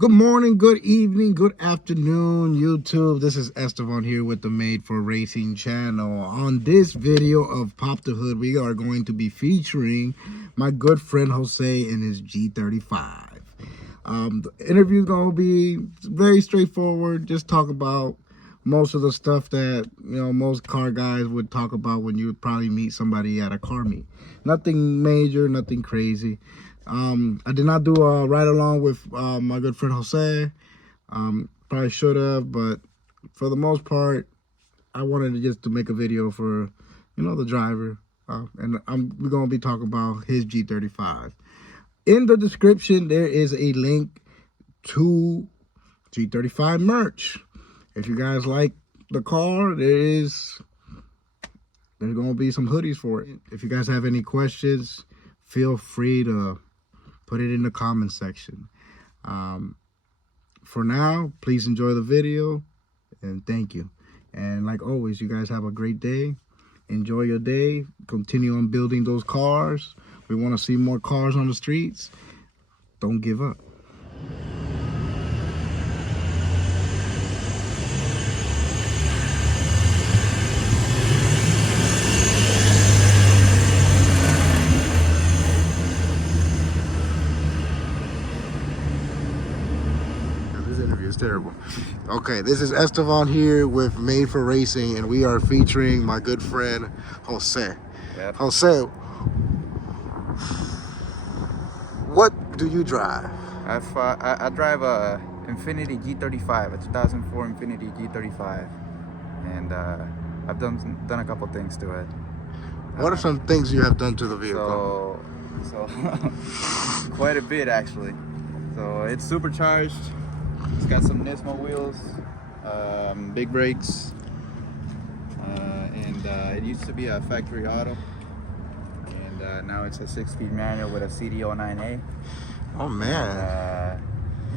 Good morning, good evening, good afternoon, YouTube. This is Esteban here with the Made for Racing channel. On this video of Pop the Hood, we are going to be featuring my good friend Jose and his G35. The interview is going to be very straightforward. Just talk about most of the stuff that, most car guys would talk about when you would probably meet somebody at a car meet. Nothing major, nothing crazy. I did not do a ride along with my good friend Jose. Probably should have, but for the most part, I wanted to just to make a video for, the driver. And we're going to be talking about his G35. In the description, there is a link to G35 merch. If you guys like the car, there's going to be some hoodies for it. If you guys have any questions, feel free to put it in the comment section. For now, please enjoy the video and thank you. And like always, you guys have a great day. Enjoy your day. Continue on building those cars. We want to see more cars on the streets. Don't give up. It's terrible. Okay, this is Esteban here with Made for Racing, and we are featuring my good friend Jose. Yep. Jose, what do you drive? I drive a Infinity G35, a 2004 Infinity G35, and I've done a couple things to it. What are some things you have done to the vehicle? So quite a bit actually. So it's supercharged. It's got some Nismo wheels, big brakes, and it used to be a factory auto, and now it's a 6-speed manual with a CD09A. Oh man!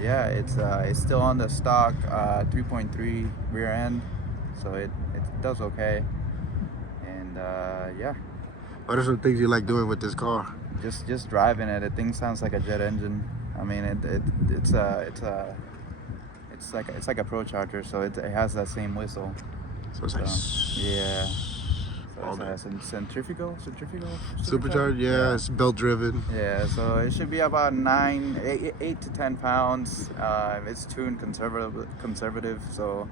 Yeah, it's still on the stock 3.3 rear end, so it does okay. And yeah. What are some things you like doing with this car? Just driving it. The thing sounds like a jet engine. I mean, it's like a Pro Charger, so it has that same whistle. So it's like yeah. So it's a centrifugal. Supercharged, yeah. It's belt driven. Yeah, so it should be about 8 to 10 pounds. It's tuned conservative, so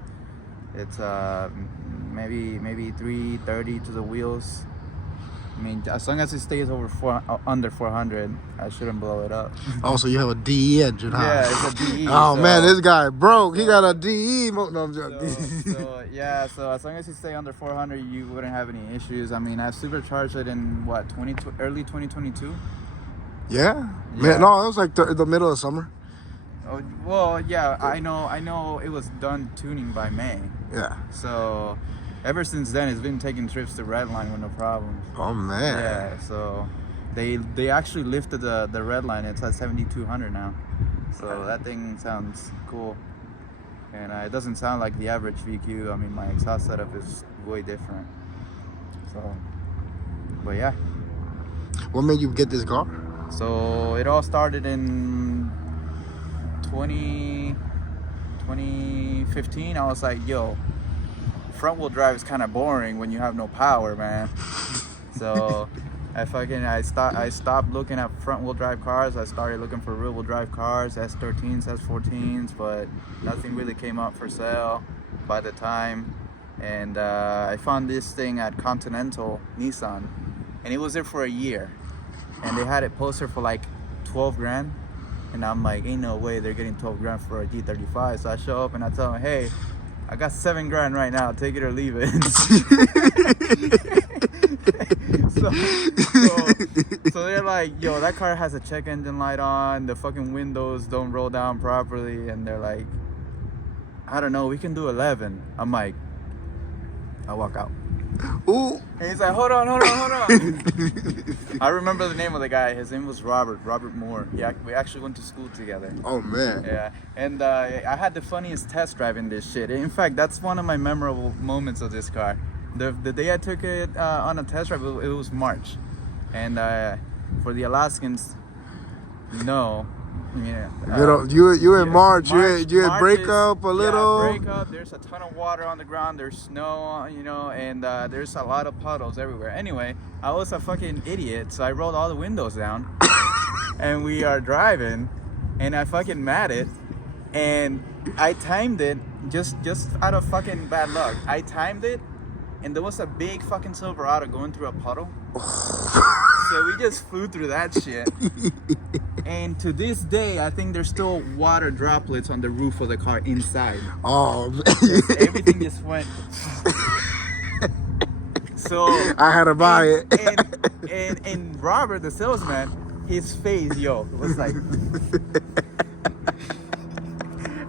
it's maybe 330 to the wheels. I mean, as long as it stays under 400, I shouldn't blow it up. Oh, so you have a DE engine, huh? Yeah, it's a DE. Oh man, this guy broke. He got a DE. No, I'm joking. So as long as you stay under 400, you wouldn't have any issues. I mean, I supercharged it in what, early 2022. Yeah. Man, no, it was like the middle of summer. Oh, well, yeah, I know it was done tuning by May. Yeah. So ever since then, it's been taking trips to Redline with no problems. Oh man. Yeah. So they actually lifted the Redline. It's at 7,200 now. So that thing sounds cool, and it doesn't sound like the average VQ. I mean, my exhaust setup is way different. So, but yeah. What made you get this car? So it all started in 2015. I was like, yo, front wheel drive is kind of boring when you have no power, man. So I stopped looking at front wheel drive cars. I started looking for rear wheel drive cars, S13s, S14s, but nothing really came up for sale by the time. And I found this thing at Continental Nissan, and it was there for a year, and they had it posted for like 12 grand. And I'm like, ain't no way they're getting 12 grand for a G35. So I show up and I tell them, hey, I got 7 grand right now, take it or leave it. so they're like, yo, that car has a check engine light on, the fucking windows don't roll down properly, and they're like, I don't know, we can do 11. I'm like, I'll walk out. Ooh. And he's like, hold on. I remember the name of the guy. His name was Robert Moore. Yeah, we actually went to school together. Oh man. Yeah, and I had the funniest test driving this shit. In fact, that's one of my memorable moments of this car. The day I took it on a test drive, it was March, and for the Alaskans, no, Yeah. You in March. You had March break is, up a little. Yeah, break up. There's a ton of water on the ground. There's snow, you know, and there's a lot of puddles everywhere. Anyway, I was a fucking idiot, so I rolled all the windows down, and we are driving, and I fucking mad it, and I timed it just out of fucking bad luck. I timed it, and there was a big fucking Silverado going through a puddle. So we just flew through that shit. And to this day, I think there's still water droplets on the roof of the car inside. Oh, Everything just went. So I had to buy it. And Robert, the salesman, his face, was like.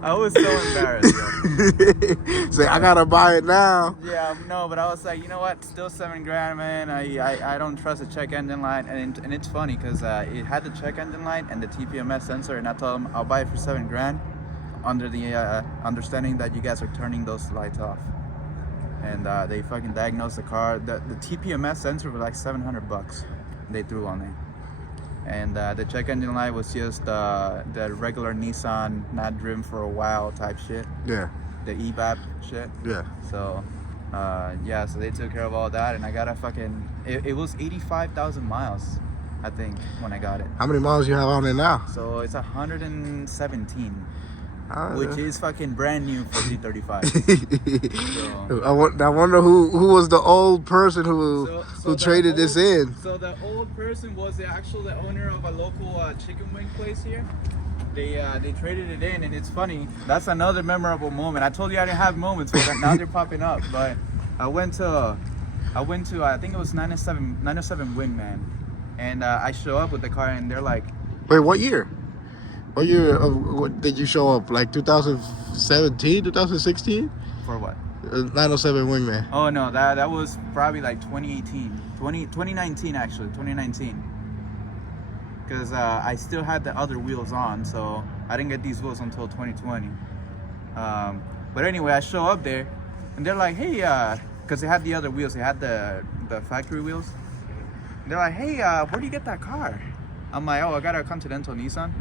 I was so embarrassed, yo. Say, I gotta buy it now. Yeah, no, but I was like, you know what? Still $7,000, man. I don't trust the check engine light, and it's funny because it had the check engine light and the TPMS sensor, and I told them I'll buy it for $7,000, under the understanding that you guys are turning those lights off. And they fucking diagnosed the car. The TPMS sensor was like $700. They threw on it. And the check engine light was just the regular Nissan, not driven for a while type shit. Yeah. The EVAP shit. Yeah. So, yeah, so they took care of all that, and I got a fucking. It was 85,000 miles, I think, when I got it. How many miles you have on it now? So it's 117. Which is fucking brand new for G35. So. I wonder who was the old person who traded this in. So the old person was the owner of a local chicken wing place here. They traded it in, and it's funny. That's another memorable moment. I told you I didn't have moments, but now they're popping up. But I went to I think it was 907 Wingman, and I show up with the car, and they're like, "Wait, what year? What year did you show up? Like 2017, 2016? For what? 907 Wingman. Oh no, that was probably like 2019 actually, 2019. Because I still had the other wheels on, so I didn't get these wheels until 2020. But anyway, I show up there, and they're like, hey, because they had the other wheels, they had the factory wheels. And they're like, hey, where do you get that car? I'm like, oh, I got a Continental Nissan.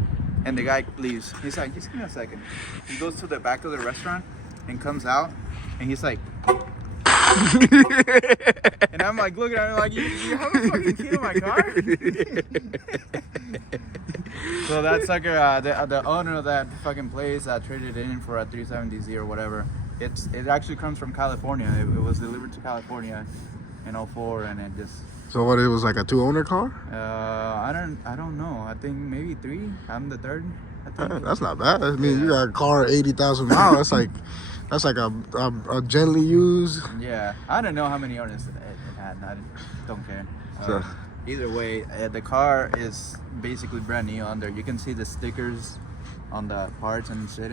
And the guy leaves. He's like, just give me a second. He goes to the back of the restaurant and comes out, and he's like, and I'm like looking at him like, you have a fucking key in my car? So that sucker, the owner of that fucking place, traded it in for a 370Z or whatever. It actually comes from California. It was delivered to California in 04, and it just. So what? It was like a 2-owner car? I don't know. I think maybe 3. I'm the 3rd. I think. That's not bad. I mean, you got a car 80,000 miles. That's like a gently used. Yeah, I don't know how many owners it had. I don't care. So. Either way, the car is basically brand new on there. You can see the stickers on the parts and shit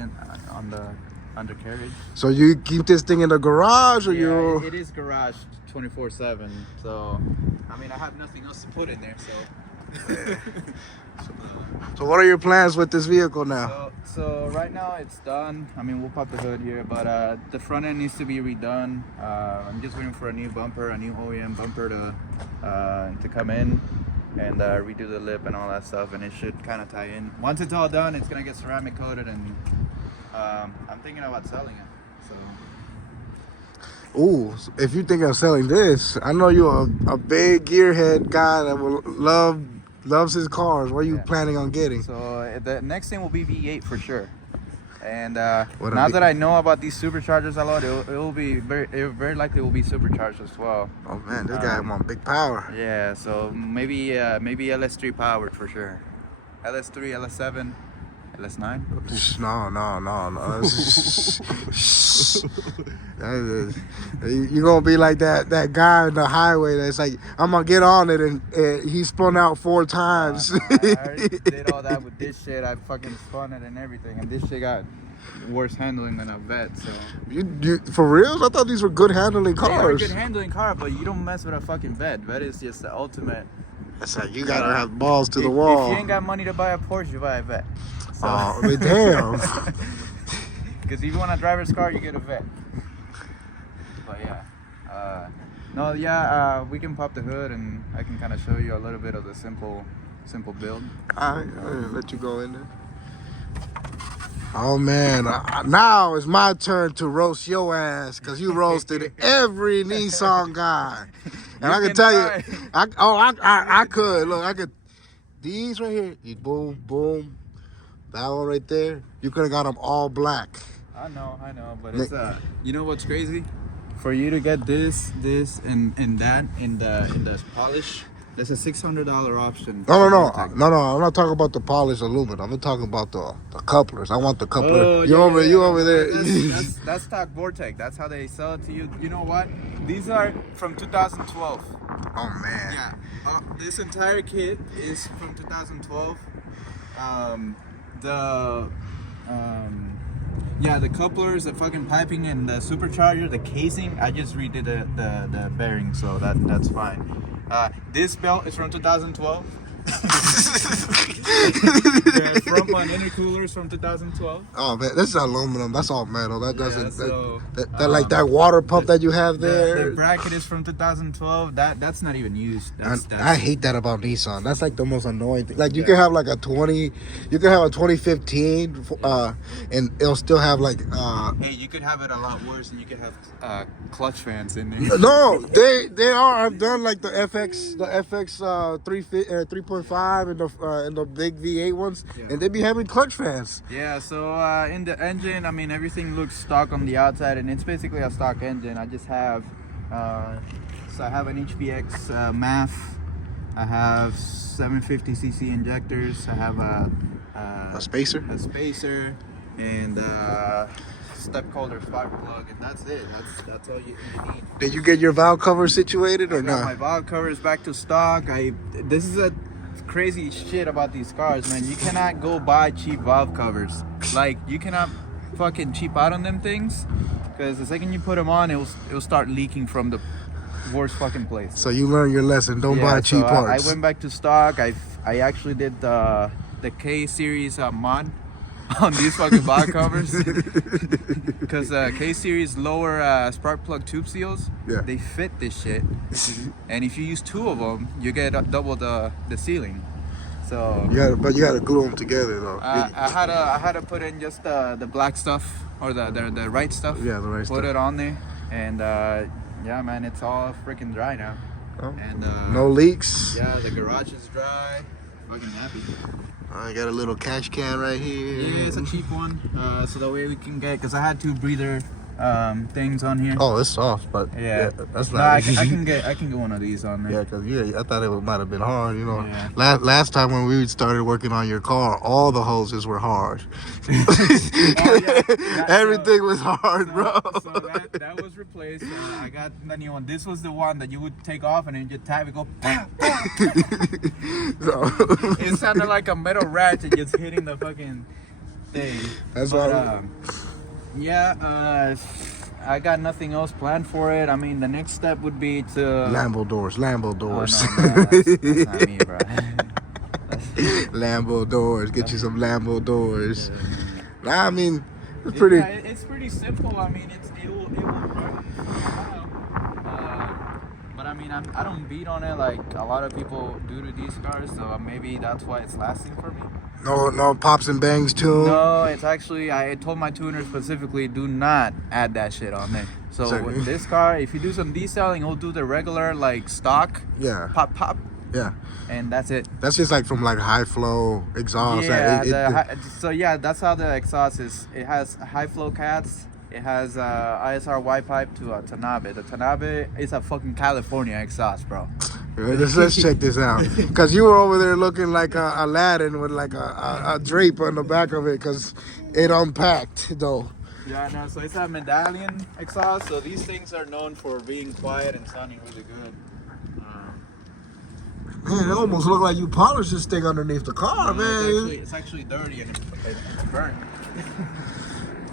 on the undercarriage. So you keep this thing in the garage, or you? It is garage 24/7. So, I mean, I have nothing else to put in there. So. So what are your plans with this vehicle now? So right now it's done. I mean, we'll pop the hood here, but the front end needs to be redone. I'm just waiting for a new bumper, a new OEM bumper to come in and redo the lip and all that stuff, and it should kind of tie in. Once it's all done, it's gonna get ceramic coated, and I'm thinking about selling it. So. Ooh, if you think of selling this, I know you're a big gearhead guy that loves his cars. What are you planning on getting? So the next thing will be V8 for sure. And now that I know about these superchargers a lot, it will be very likely will be supercharged as well. Oh man, this guy wants big power. Yeah, so maybe LS3 powered for sure. LS3, LS7, LS9. No. You're gonna be like that guy in the highway that's like, I'm gonna get on it, and he spun out 4 times. I already did all that with this shit. I fucking spun it and everything, and this shit got worse handling than a vet. So you for real? I thought these were good handling cars. They are a good handling car, but you don't mess with a fucking vet. Vet is just the ultimate. That's like, you gotta have balls to the wall. If you ain't got money to buy a Porsche, you buy a vet. So. Oh, damn. Because if you want a driver's car, you get a vet. But yeah. We can pop the hood, and I can kind of show you a little bit of the simple build. I'll let you go in there. Oh man, now it's my turn to roast your ass because you roasted every Nissan guy, and I can tell try. you, I could look, I could these right here, you boom boom, that one right there, you could have got them all black. I know, but it's you know what's crazy? For you to get this, and that in the polish, there's a $600 option. No. I'm not talking about the polished aluminum. I'm talking about the couplers. I want the coupler. Oh, you over there. That's stock Vortec. That's how they sell it to you. You know what? These are from 2012. Oh man. Yeah. This entire kit is from 2012. The couplers, the fucking piping, and the supercharger, the casing. I just redid the bearing, so that's fine. This belt is from 2012. The front one intercoolers from 2012. Oh man, this is aluminum. That's all metal. That doesn't. So, that like that water pump that you have there. The bracket is from 2012. That's not even used. I hate that about Nissan. That's like the most annoying thing. Like you can have like a 2015, and it'll still have like. Hey, you could have it a lot worse, and you could have clutch fans in there. No, they are. I've done like the FX 3.5 and the big V8 ones, and they be having clutch fans. Yeah, so in the engine, I mean, everything looks stock on the outside, and it's basically a stock engine. I just have, so I have an HPX MAF. I have 750cc injectors. I have a spacer, and step holder spark plug, and that's it. That's all you need. Did you get your valve cover situated or not? My valve cover is back to stock. This is a crazy shit about these cars, man. You cannot go buy cheap valve covers. Like, you cannot fucking cheap out on them things, because the second you put them on, it'll start leaking from the worst fucking place. So you learned your lesson. Don't buy cheap parts. I went back to stock. I actually did the K series mod on these fucking valve covers, because K series lower spark plug tube seals, they fit this shit, and if you use 2 of them, you get double the sealing. So you gotta glue them together though. I had to put in just the black stuff, or the right stuff. Yeah, the right stuff. Put it on there, and yeah, man, it's all freaking dry now. Oh. And no leaks. Yeah, the garage is dry. Fucking happy. I got a little cash can right here. Yeah, it's a cheap one. So that way we can get, because I had 2 breather things on here. Oh, it's soft, but yeah that's not. No, I can get one of these on there. Yeah, because I thought it might have been hard. You know, Yeah. last time when we started working on your car, all the hoses were hard. Everything was hard, bro. So that was replaced. I got the new one. This was the one that you would take off and then you tap it, go. So It sounded like a metal ratchet just hitting the fucking thing. That's why. I got nothing else planned for it. I mean, the next step would be to Lambo doors. Oh, no, that's not me, bro. Lambo doors. Get you some Lambo doors. Nah, I mean, it's It's pretty simple. I mean, it will run. But I mean, I don't beat on it like a lot of people do to these cars. So maybe that's why it's lasting for me. No pops and bangs tune. No, it's actually, I told my tuner specifically, do not add that shit on there. So with this car, if you do some detailing, it'll do the regular like stock. Yeah. Pop. Yeah. And that's it. That's just like from like high flow exhaust. Yeah. So yeah, that's how the exhaust is. It has high flow cats. It has ISR Y pipe to a Tanabe. The Tanabe is a fucking California exhaust, bro. Let's check this out. Because you were over there looking like Aladdin with like a drape on the back of it, because it unpacked though. Yeah, no, so it's a medallion exhaust. So these things are known for being quiet and sounding really good. Man, it almost looked like you polished this thing underneath the car, man. It's actually dirty and it's burnt.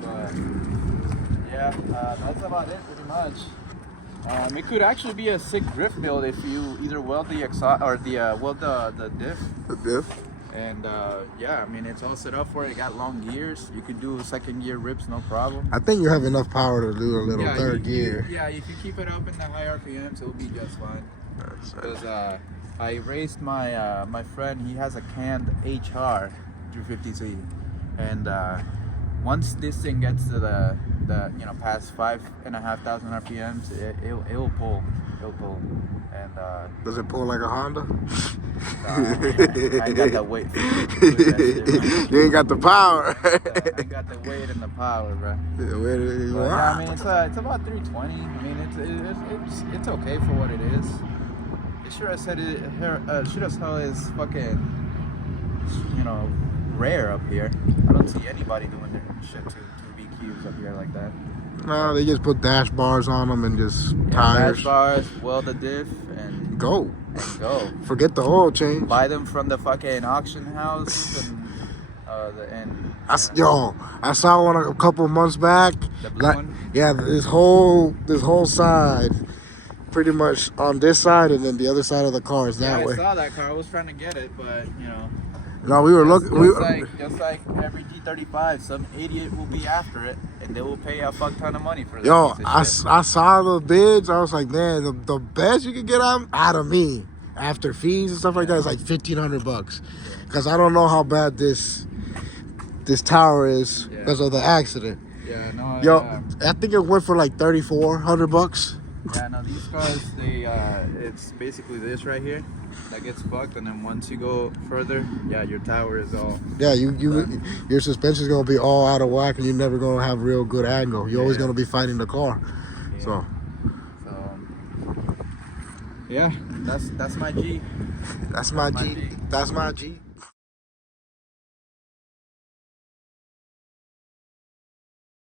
But yeah, that's about it pretty much. It could actually be a sick drift build if you either weld the exhaust or weld the diff. The diff. And yeah, I mean, it's all set up for it. It got long gears. You could do 2nd gear rips, no problem. I think you have enough power to do a little 3rd gear. Yeah, if you keep it up in the high RPMs, it'll be just fine. Because I raced my friend. He has a canned HR 350Z, and once this thing gets to the you know, past 5,500 RPMs, it will pull. It'll pull. And does it pull like a Honda? I ain't got that weight. You ain't got the power. I ain't got the weight and the power, bro. Yeah, I mean it's about 320. I mean it's okay for what it is. It sure as said it. Should have saw is fucking, you know, rare up here. I don't see anybody doing their shit to BQs up here like that. No, they just put dash bars on them and just tires. Dash bars, weld the diff, and go. Go. Forget the oil change. Buy them from the fucking auction house and I saw one a couple months back. The blue one? Yeah, this whole side, pretty much on this side, and then the other side of the car is that way. I saw that car. I was trying to get it, but you know. No, we were looking. Just like every G35, some idiot will be after it, and they will pay a fuck ton of money for it. Yo, I saw the bids. I was like, man, the best you could get out of me after fees and stuff like that is like $1,500, because I don't know how bad this tower is because of the accident. Yeah, no. Yo, I think it went for like $3,400. Yeah, no, these cars, it's basically this right here that gets fucked, and then once you go further, yeah, your tower is all. Yeah, your suspension's gonna be all out of whack, and you're never gonna have real good angle. You're always gonna be fighting the car. Yeah. So yeah, that's my G. That's my G. That's my G.